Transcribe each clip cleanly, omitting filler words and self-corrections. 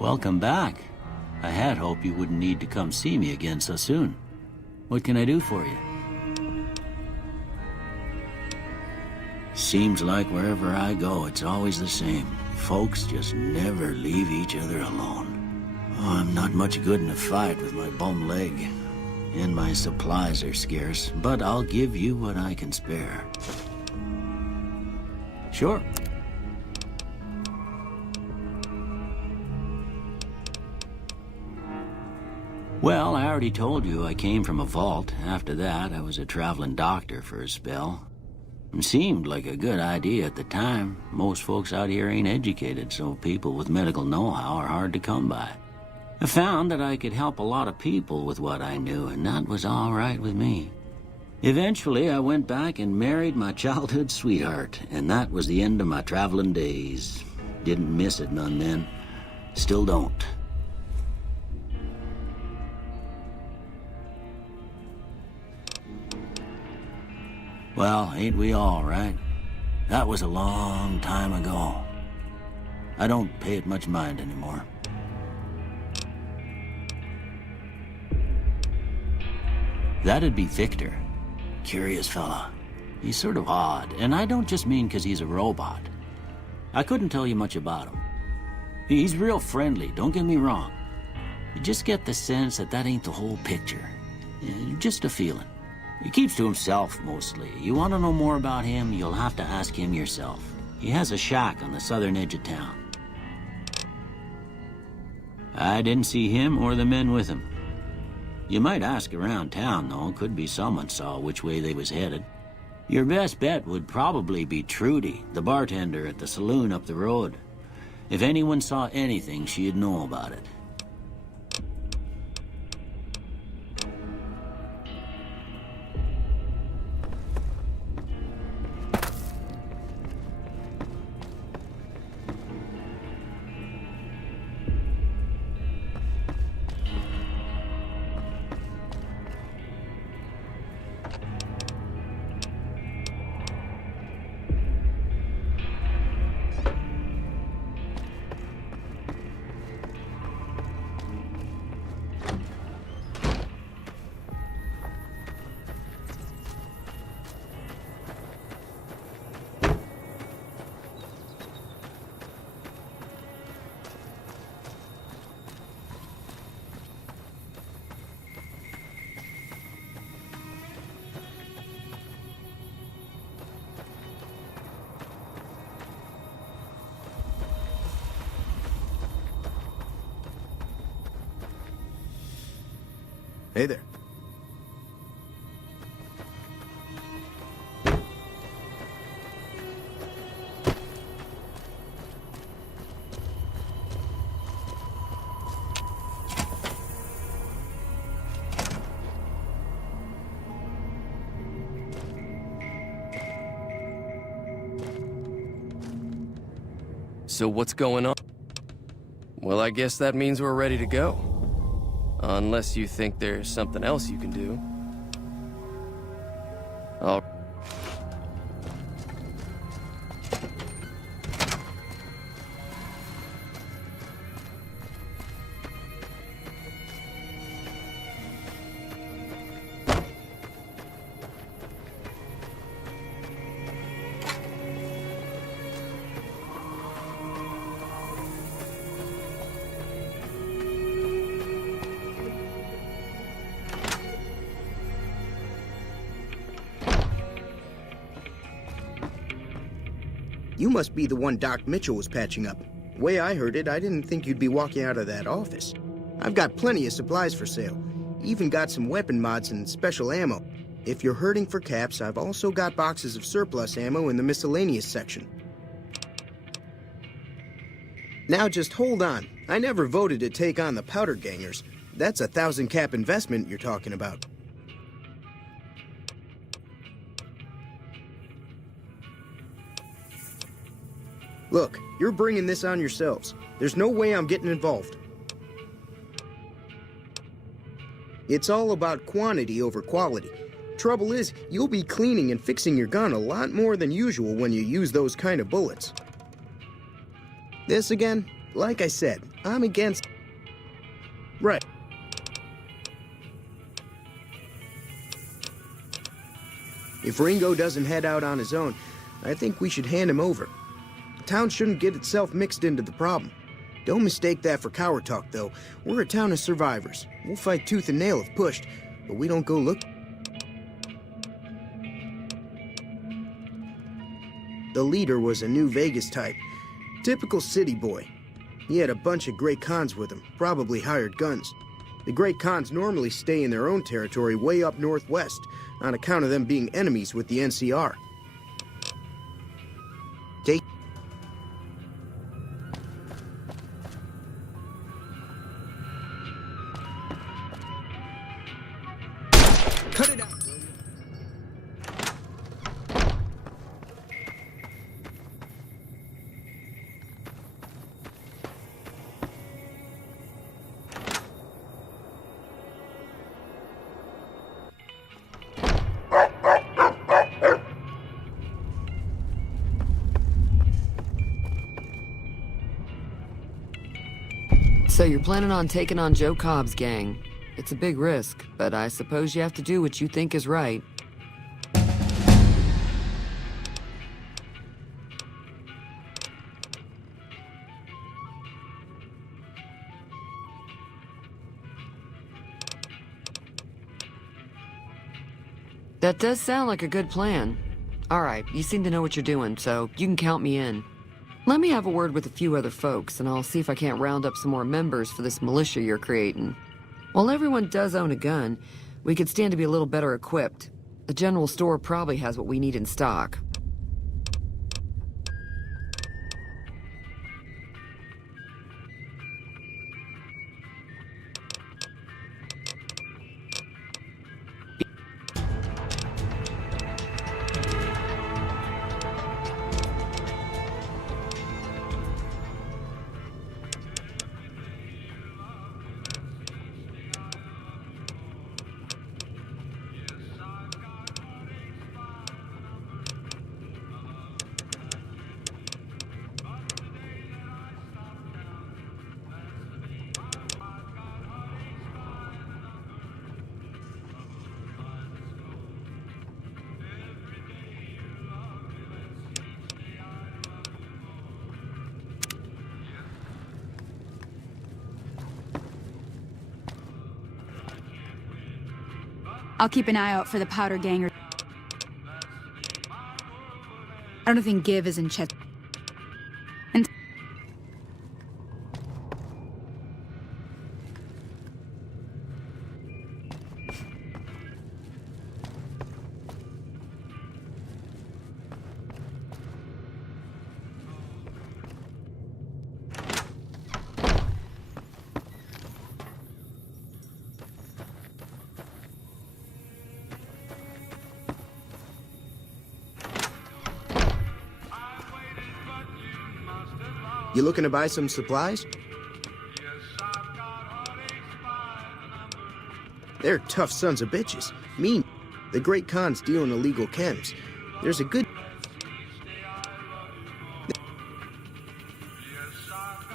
Welcome back. I had hoped you wouldn't need to come see me again so soon. What can I do for you? Seems like wherever I go, it's always the same. Folks just never leave each other alone. Oh, I'm not much good in a fight with my bum leg. And my supplies are scarce, but I'll give you what I can spare. Sure. Well, I already told you I came from a vault. After that, I was a traveling doctor for a spell. It seemed like a good idea at the time. Most folks out here ain't educated, so people with medical know-how are hard to come by. I found that I could help a lot of people with what I knew, and that was all right with me. Eventually, I went back and married my childhood sweetheart, and that was the end of my traveling days. Didn't miss it none then. Still don't. Well, ain't we all, right? That was a long time ago. I don't pay it much mind anymore. That'd be Victor. Curious fella. He's sort of odd, and I don't just mean 'cause he's a robot. I couldn't tell you much about him. He's real friendly, don't get me wrong. You just get the sense that that ain't the whole picture. Just a feeling. He keeps to himself, mostly. You want to know more about him, you'll have to ask him yourself. He has a shack on the southern edge of town. I didn't see him or the men with him. You might ask around town, though. Could be someone saw which way they was headed. Your best bet would probably be Trudy, the bartender at the saloon up the road. If anyone saw anything, she'd know about it. Hey there. So what's going on? Well, I guess that means we're ready to go. Unless you think there's something else you can do. Oh. You must be the one Doc Mitchell was patching up. The way I heard it, I didn't think you'd be walking out of that office. I've got plenty of supplies for sale. Even got some weapon mods and special ammo. If you're hurting for caps, I've also got boxes of surplus ammo in the miscellaneous section. Now just hold on. I never voted to take on the Powder Gangers. That's a 1,000 cap investment you're talking about. Look, you're bringing this on yourselves. There's no way I'm getting involved. It's all about quantity over quality. Trouble is, you'll be cleaning and fixing your gun a lot more than usual when you use those kind of bullets. This again? Like I said, I'm against... Right. If Ringo doesn't head out on his own, I think we should hand him over. The town shouldn't get itself mixed into the problem. Don't mistake that for coward talk, though. We're a town of survivors. We'll fight tooth and nail if pushed, but we don't go look... The leader was a New Vegas type. Typical city boy. He had a bunch of Great Khans with him, probably hired guns. The Great Khans normally stay in their own territory way up northwest, on account of them being enemies with the NCR. Take... Cut it out! So you're planning on taking on Joe Cobb's gang. It's a big risk, but I suppose you have to do what you think is right. That does sound like a good plan. All right, you seem to know what you're doing, so you can count me in. Let me have a word with a few other folks, and I'll see if I can't round up some more members for this militia you're creating. While everyone does own a gun, we could stand to be a little better equipped. The general store probably has what we need in stock. I'll keep an eye out for the powder ganger. I don't think Give is in Chet. And You looking to buy some supplies? They're tough sons of bitches. Mean. The Great Khans deal in illegal chems. There's a good...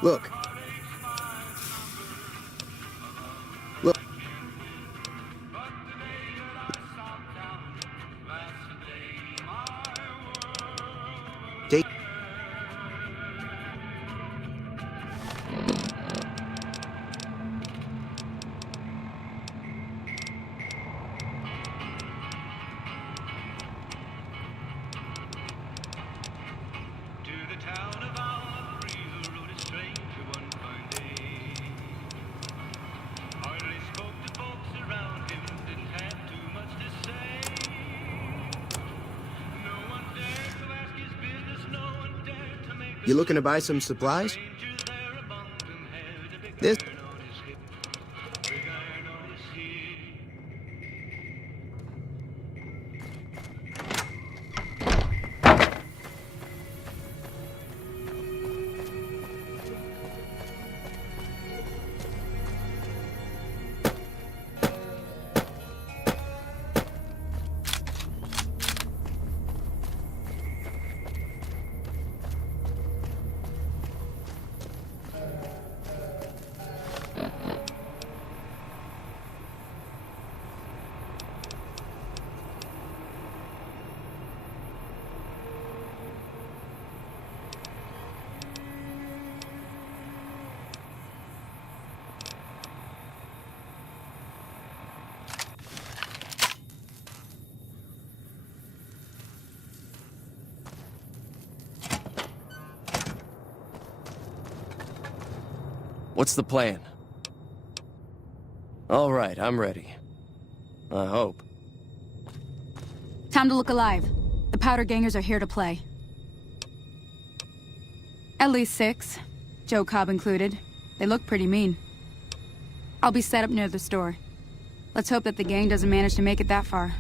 Look. Look. Take... You looking to buy some supplies? This... What's the plan? All right, I'm ready. I hope. Time to look alive. The Powder Gangers are here to play. At least 6, Joe Cobb included. They look pretty mean. I'll be set up near the store. Let's hope that the gang doesn't manage to make it that far.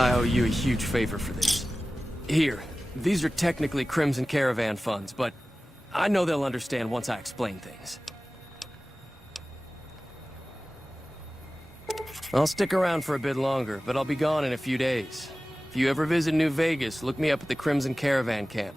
I owe you a huge favor for this. Here, these are technically Crimson Caravan funds, but I know they'll understand once I explain things. I'll stick around for a bit longer, but I'll be gone in a few days. If you ever visit New Vegas, look me up at the Crimson Caravan camp.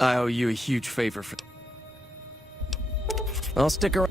I owe you a huge favor for... I'll stick around.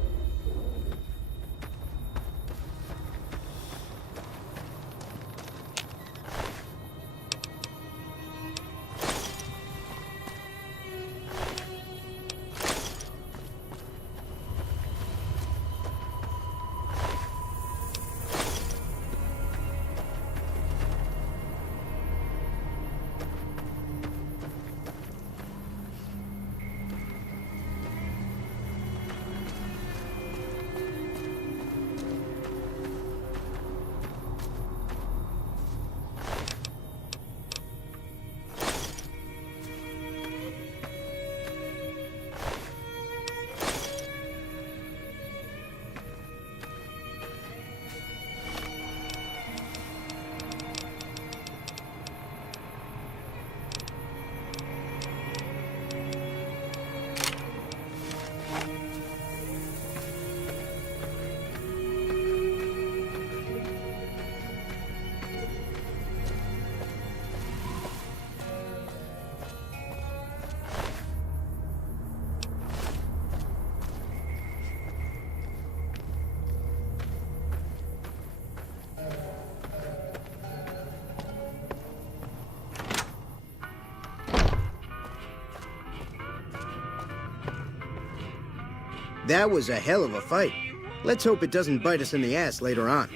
That was a hell of a fight. Let's hope it doesn't bite us in the ass later on.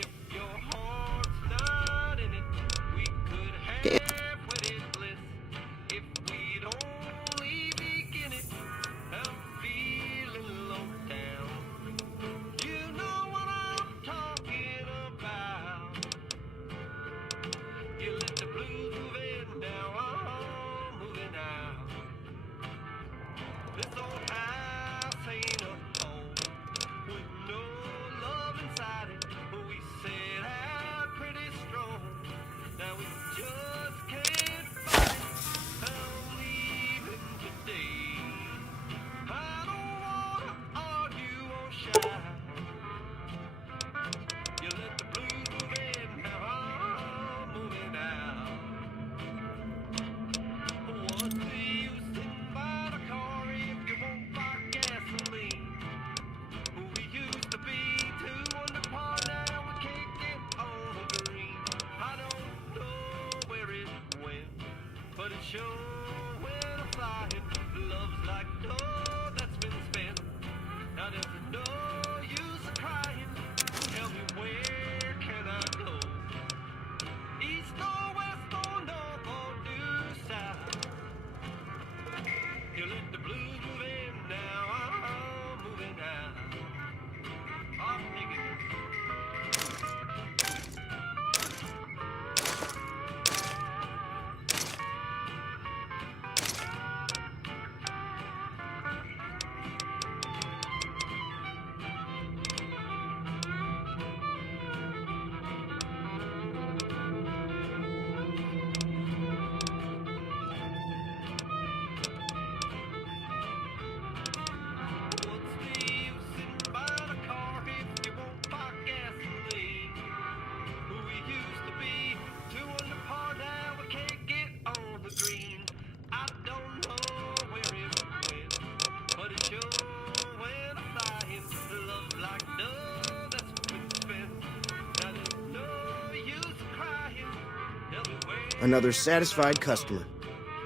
Another satisfied customer.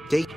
Take...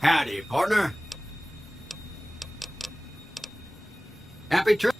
Howdy, partner. Happy trip.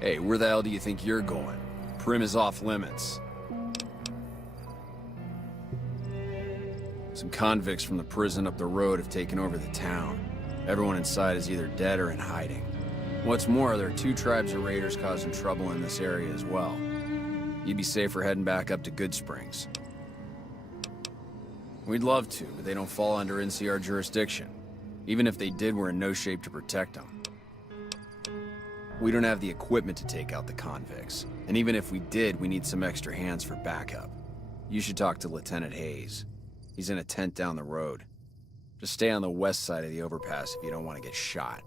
Hey, where the hell do you think you're going? Prim is off limits. Some convicts from the prison up the road have taken over the town. Everyone inside is either dead or in hiding. What's more, there are 2 tribes of raiders causing trouble in this area as well. You'd be safer heading back up to Good Springs. We'd love to, but they don't fall under NCR jurisdiction. Even if they did, we're in no shape to protect them. We don't have the equipment to take out the convicts. And even if we did, we need some extra hands for backup. You should talk to Lieutenant Hayes. He's in a tent down the road. Just stay on the west side of the overpass if you don't want to get shot.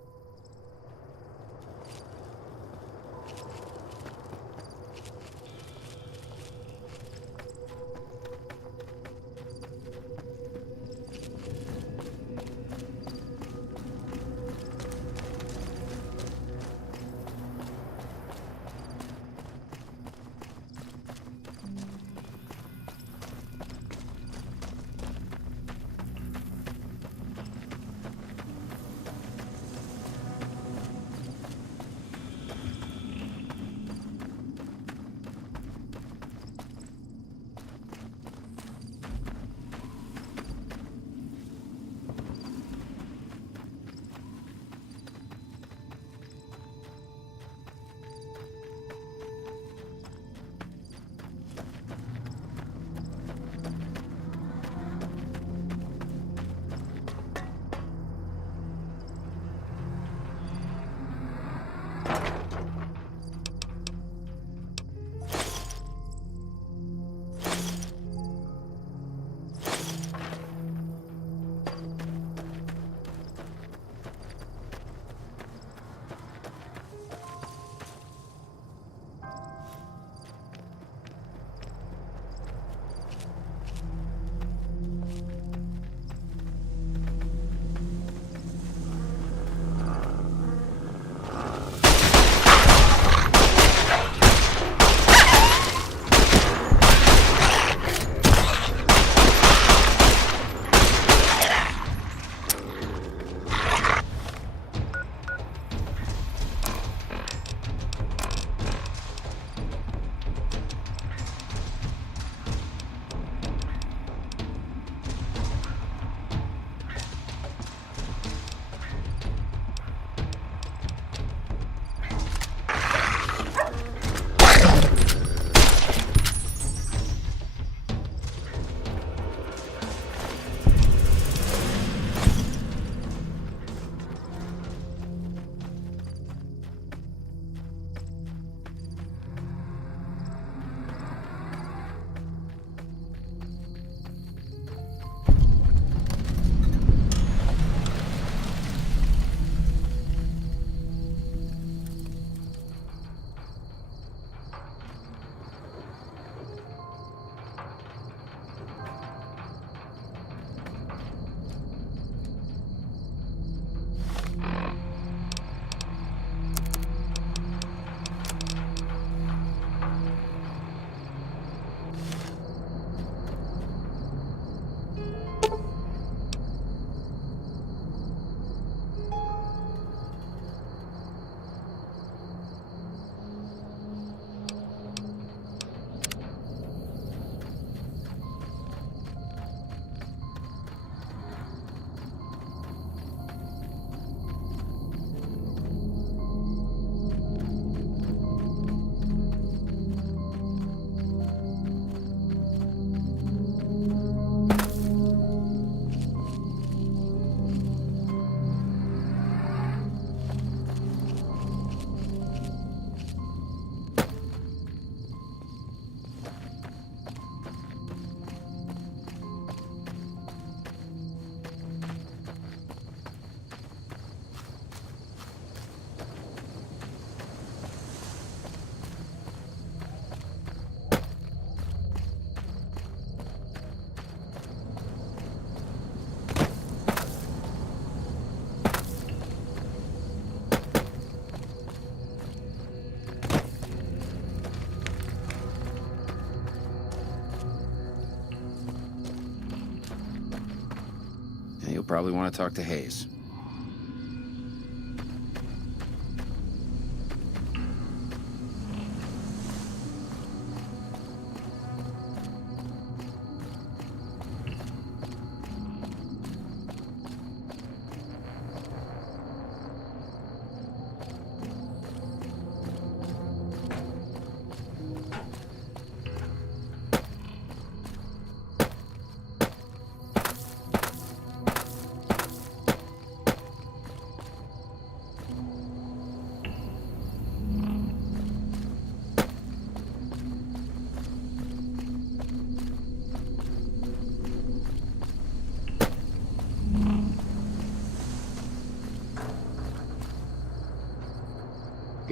You'll probably want to talk to Hayes.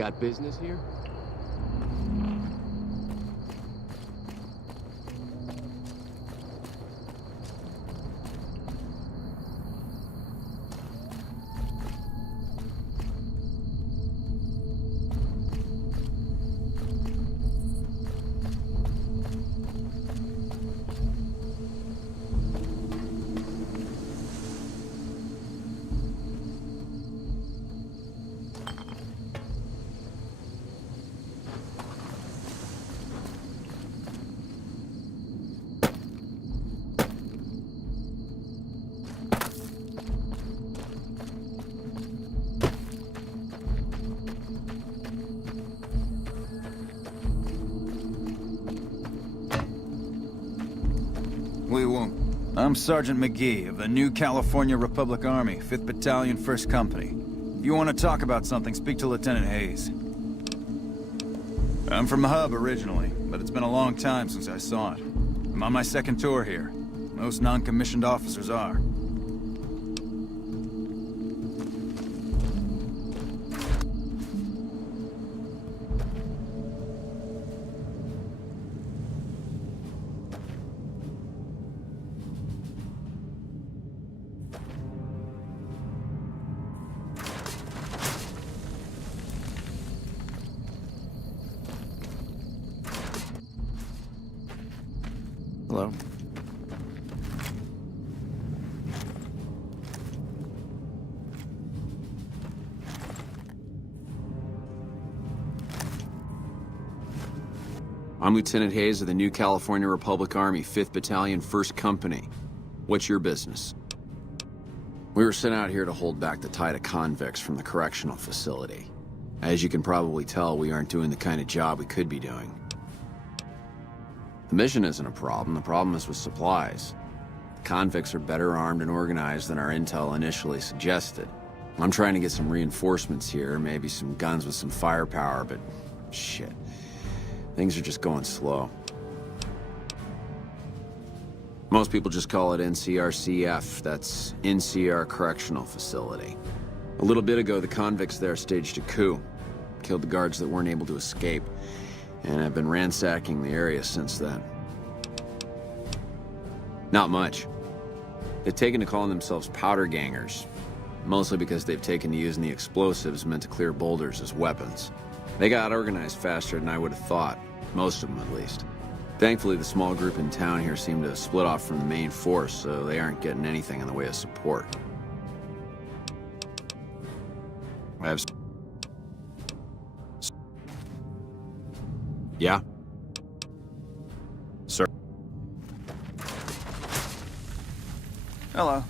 got business here? We won't. I'm Sergeant McGee of the New California Republic Army, 5th Battalion, 1st Company. If you want to talk about something, speak to Lieutenant Hayes. I'm from the hub originally, but it's been a long time since I saw it. I'm on my second tour here. Most non-commissioned officers are. Hello? I'm Lieutenant Hayes of the New California Republic Army, 5th Battalion, 1st Company. What's your business? We were sent out here to hold back the tide of convicts from the correctional facility. As you can probably tell, we aren't doing the kind of job we could be doing. The mission isn't a problem, the problem is with supplies. The convicts are better armed and organized than our intel initially suggested. I'm trying to get some reinforcements here, maybe some guns with some firepower, but shit. Things are just going slow. Most people just call it NCRCF, that's NCR Correctional Facility. A little bit ago, the convicts there staged a coup, killed the guards that weren't able to escape, and I've been ransacking the area since then. Not much. They've taken to calling themselves powder gangers, mostly because they've taken to using the explosives meant to clear boulders as weapons. They got organized faster than I would have thought, most of them at least. Thankfully, the small group in town here seem to have split off from the main force, so they aren't getting anything in the way of support. I have... Yeah? Sir? Hello.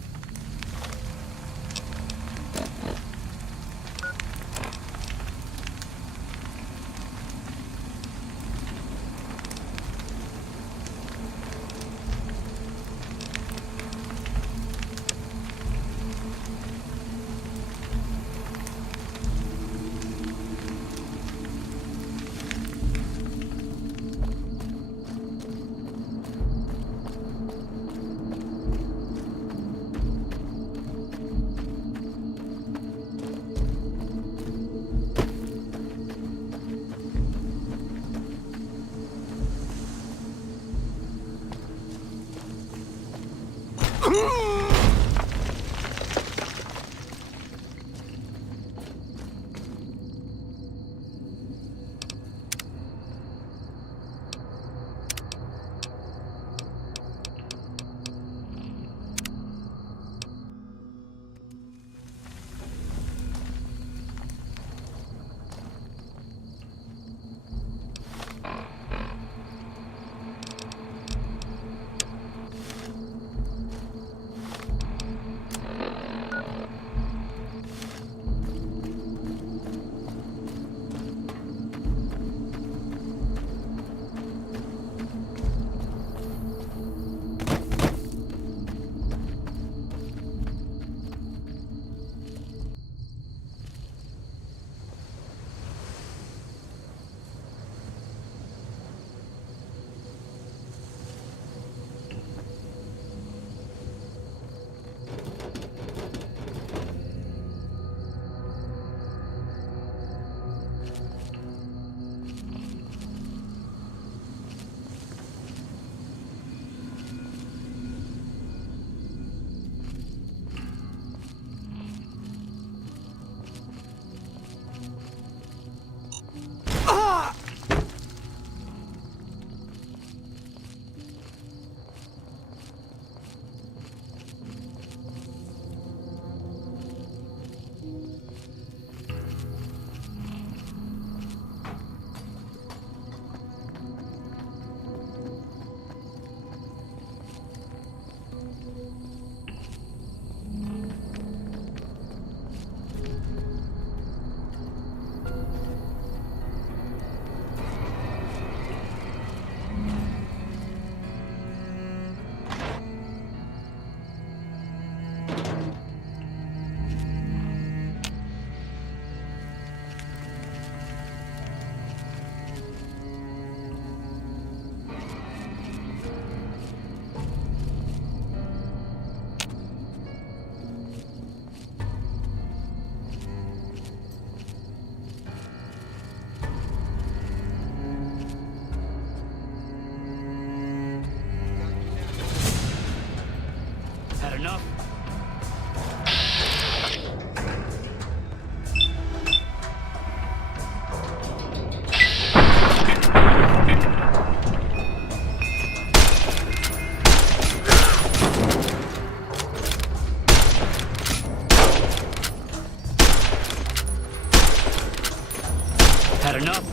Had enough?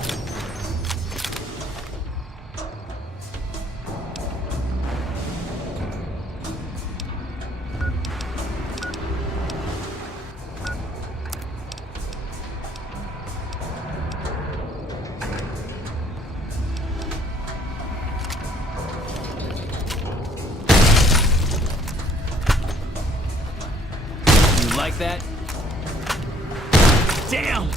You like that? Damn!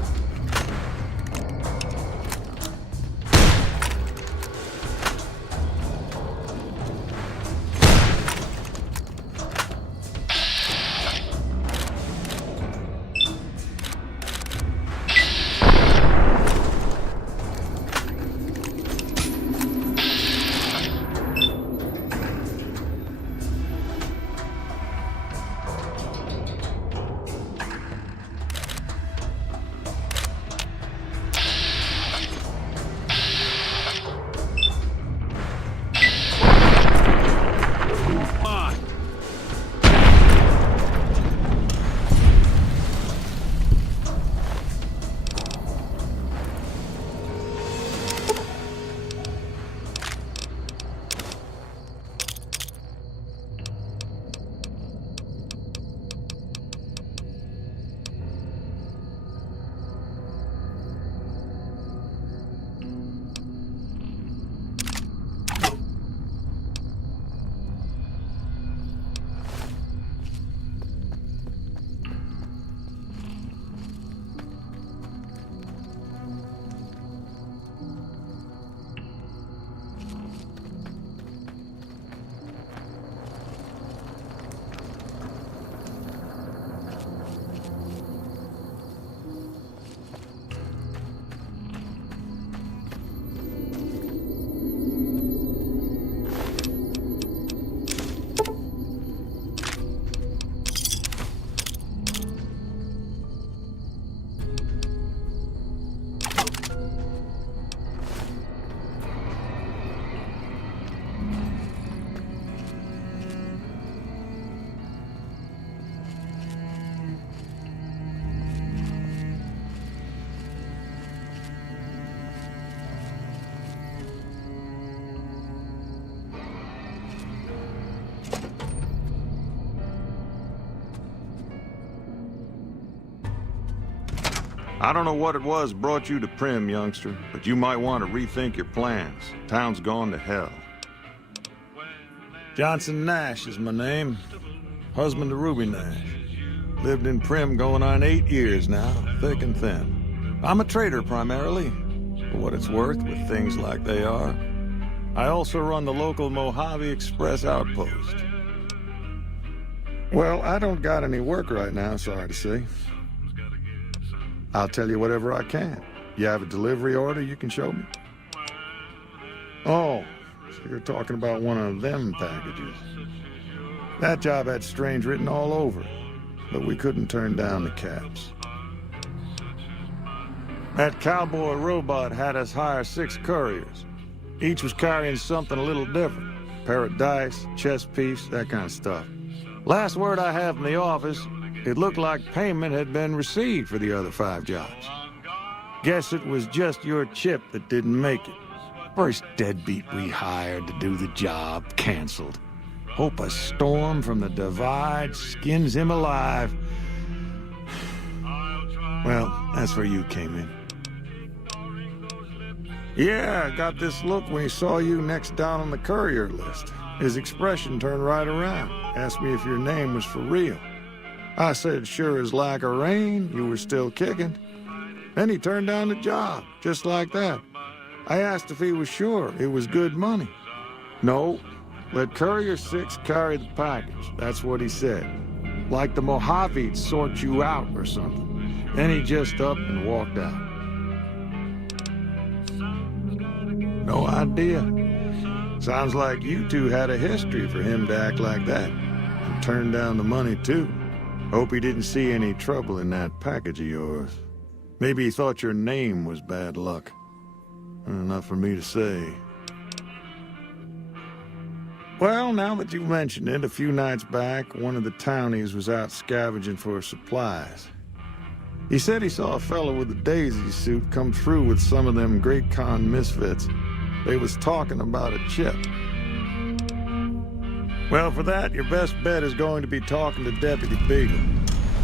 I don't know what it was brought you to Prim, youngster, but you might want to rethink your plans. Town's gone to hell. Johnson Nash is my name. Husband to Ruby Nash. Lived in Prim going on 8 years now, thick and thin. I'm a trader primarily, for what it's worth with things like they are. I also run the local Mojave Express outpost. Well, I don't got any work right now, sorry to say. I'll tell you whatever I can. You have a delivery order you can show me? Oh, so you're talking about one of them packages. That job had strange written all over it, but we couldn't turn down the caps. That cowboy robot had us hire 6 couriers. Each was carrying something a little different. Pair of dice, chess piece, that kind of stuff. Last word I have from the office, it looked like payment had been received for the other 5 jobs. Guess it was just your chip that didn't make it. First deadbeat we hired to do the job canceled. Hope a storm from the divide skins him alive. Well, that's where you came in. Yeah, I got this look when he saw you next down on the courier list. His expression turned right around. Asked me if your name was for real. I said, sure as like a rain, you were still kicking. Then he turned down the job, just like that. I asked if he was sure it was good money. No, let Courier 6 carry the package, that's what he said. Like the Mojave'd sort you out or something. Then he just up and walked out. No idea. Sounds like you two had a history for him to act like that. And turn down the money, too. Hope he didn't see any trouble in that package of yours. Maybe he thought your name was bad luck. Not for me to say. Well, now that you've mentioned it, a few nights back, one of the townies was out scavenging for supplies. He said he saw a fellow with a daisy suit come through with some of them Great Con misfits. They was talking about a chip. Well, for that, your best bet is going to be talking to Deputy Beagle.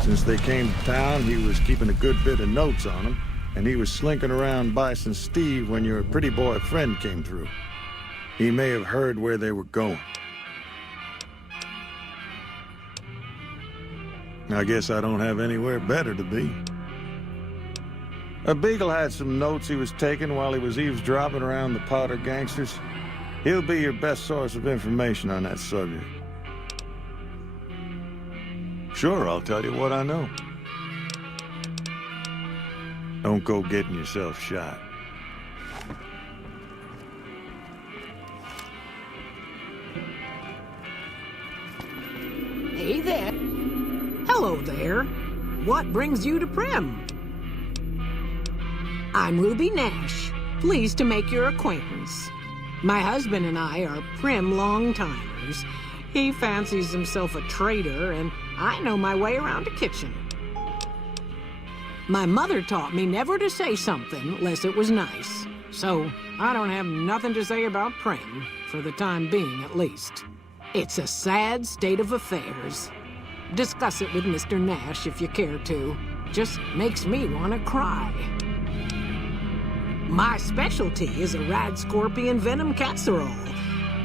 Since they came to town, he was keeping a good bit of notes on them, and he was slinking around Bison Steve when your pretty boy friend came through. He may have heard where they were going. I guess I don't have anywhere better to be. Beagle had some notes he was taking while he was eavesdropping around the Powder gangsters. He'll be your best source of information on that subject. Sure, I'll tell you what I know. Don't go getting yourself shot. Hey there. Hello there. What brings you to Prim? I'm Ruby Nash. Pleased to make your acquaintance. My husband and I are Prim long-timers. He fancies himself a trader, and I know my way around a kitchen. My mother taught me never to say something unless it was nice. So I don't have nothing to say about Prim, for the time being at least. It's a sad state of affairs. Discuss it with Mr. Nash if you care to. Just makes me want to cry. My specialty is a rad scorpion venom casserole.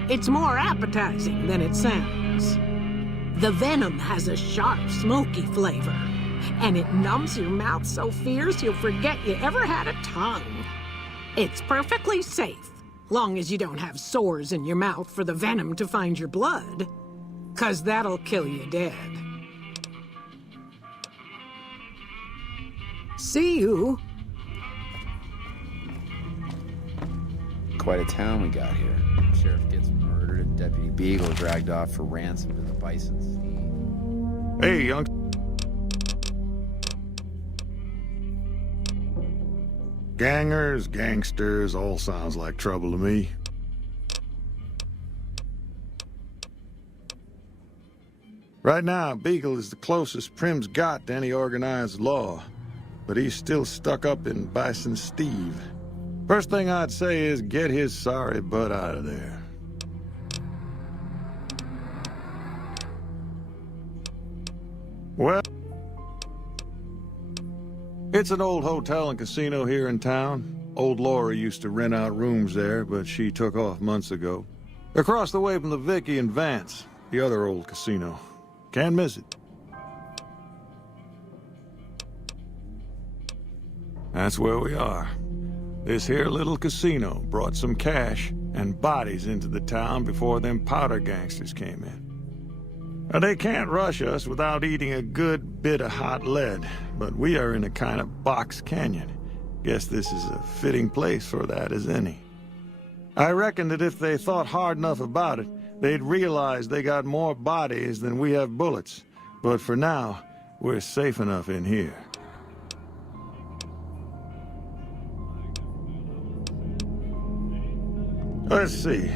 It's more appetizing than it sounds. The venom has a sharp, smoky flavor, and it numbs your mouth so fierce you'll forget you ever had a tongue. It's perfectly safe, long as you don't have sores in your mouth for the venom to find your blood, 'cause that'll kill you dead. See you. Quite a town we got here. Sheriff gets murdered and Deputy Beagle dragged off for ransom to the Bison Steve. Hey, young... Gangers, gangsters, all sounds like trouble to me. Right now, Beagle is the closest Prim's got to any organized law, but he's still stuck up in Bison Steve. First thing I'd say is get his sorry butt out of there. Well, it's an old hotel and casino here in town. Old Laura used to rent out rooms there, but she took off months ago. Across the way from the Vicky and Vance, the other old casino. Can't miss it. That's where we are. This here little casino brought some cash and bodies into the town before them powder gangsters came in. Now, they can't rush us without eating a good bit of hot lead, but we are in a kind of box canyon. Guess this is a fitting place for that as any. I reckon that if they thought hard enough about it, they'd realize they got more bodies than we have bullets. But for now, we're safe enough in here. Let's see.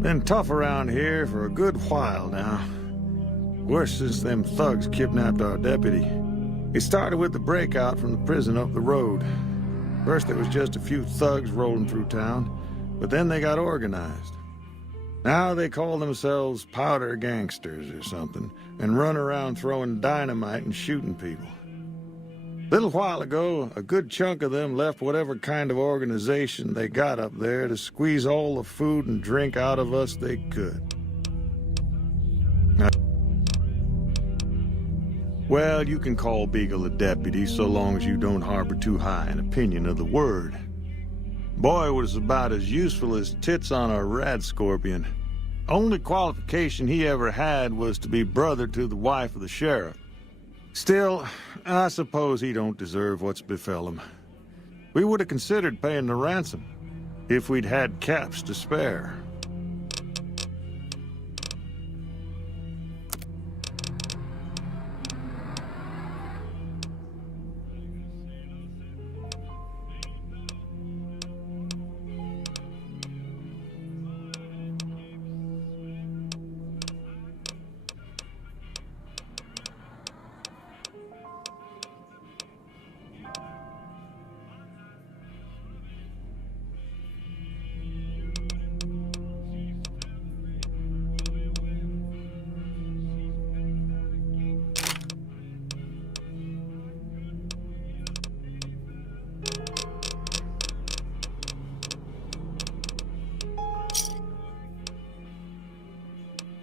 Been tough around here for a good while now. Worse since them thugs kidnapped our deputy. It started with the breakout from the prison up the road. First there was just a few thugs rolling through town, but then they got organized. Now they call themselves powder gangsters or something, and run around throwing dynamite and shooting people. A little while ago, a good chunk of them left whatever kind of organization they got up there to squeeze all the food and drink out of us they could. Well, you can call Beagle a deputy so long as you don't harbor too high an opinion of the word. Boy was about as useful as tits on a rad scorpion. Only qualification he ever had was to be brother to the wife of the sheriff. Still, I suppose he don't deserve what's befell him. We would have considered paying the ransom, if we'd had caps to spare.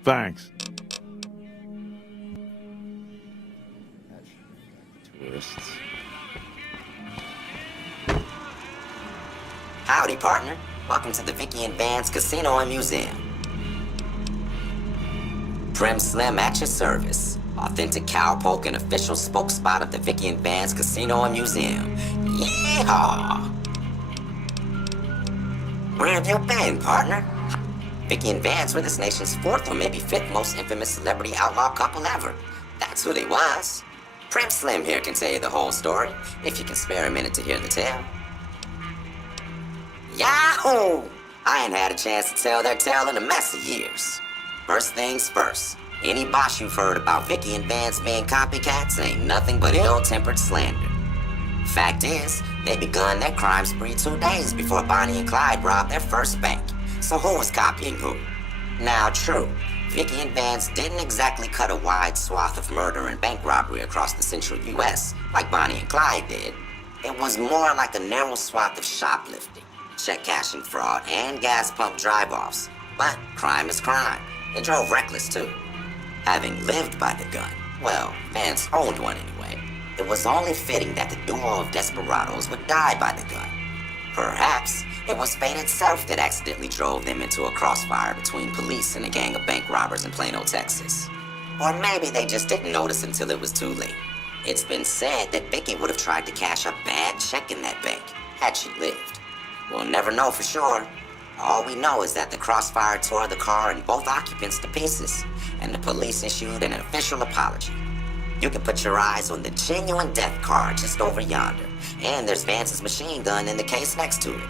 Thanks. Tourists. Howdy, partner. Welcome to the Vicky and Vance Casino and Museum. Prim Slim at your service. Authentic cowpoke and official spokespot of the Vicky and Vance Casino and Museum. Yeehaw! Where have you been, partner? Vicky and Vance were this nation's fourth or maybe fifth most infamous celebrity outlaw couple ever. That's who they was. Prim Slim here can tell you the whole story, if you can spare a minute to hear the tale. Yahoo! I ain't had a chance to tell their tale in a mess of years. First things first, any boss you've heard about Vicky and Vance being copycats ain't nothing but ill-tempered slander. Fact is, they begun their crime spree 2 days before Bonnie and Clyde robbed their first bank. So who was copying who? Now, true, Vicky and Vance didn't exactly cut a wide swath of murder and bank robbery across the central U.S. like Bonnie and Clyde did. It was more like a narrow swath of shoplifting, check cashing fraud, and gas pump drive-offs. But crime is crime. They drove reckless, too. Having lived by the gun, well, Vance owned one anyway, it was only fitting that the duo of desperados would die by the gun. Perhaps it was fate itself that accidentally drove them into a crossfire between police and a gang of bank robbers in Plano, Texas. Or maybe they just didn't notice until it was too late. It's been said that Vicky would have tried to cash a bad check in that bank, had she lived. We'll never know for sure. All we know is that the crossfire tore the car and both occupants to pieces, and the police issued an official apology. You can put your eyes on the genuine death car just over yonder, and there's Vance's machine gun in the case next to it.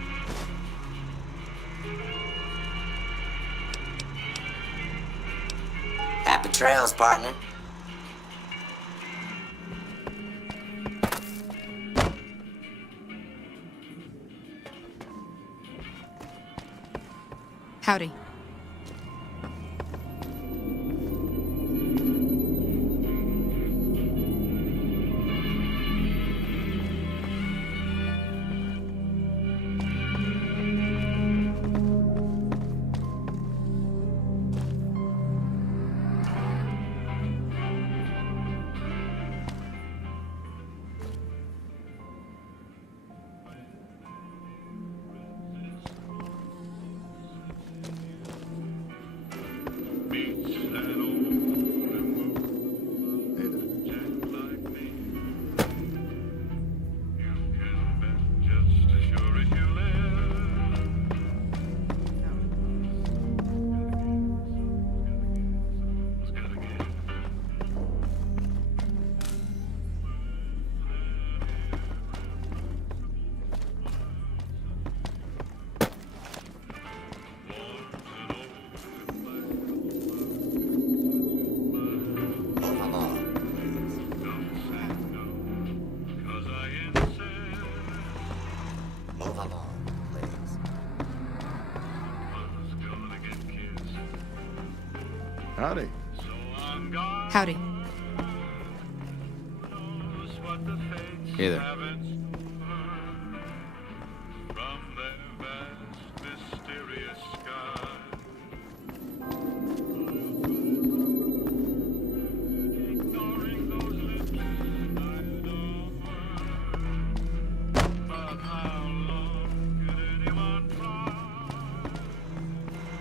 Happy trails, partner. Howdy. Howdy. Howdy. Hey there.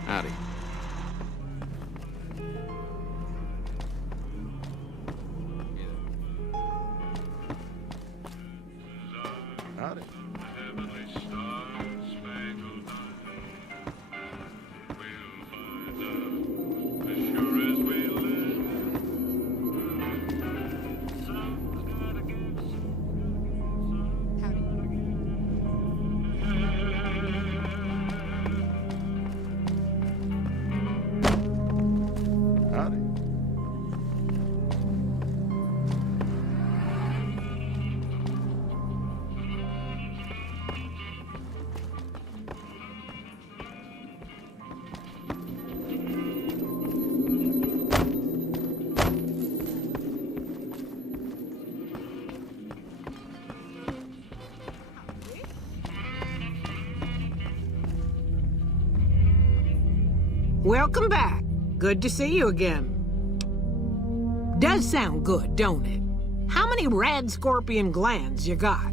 Howdy. Howdy. Howdy. Welcome back. Good to see you again. Does sound good, don't it? How many rad scorpion glands you got?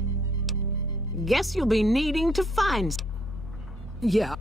Guess you'll be needing to find... Yeah.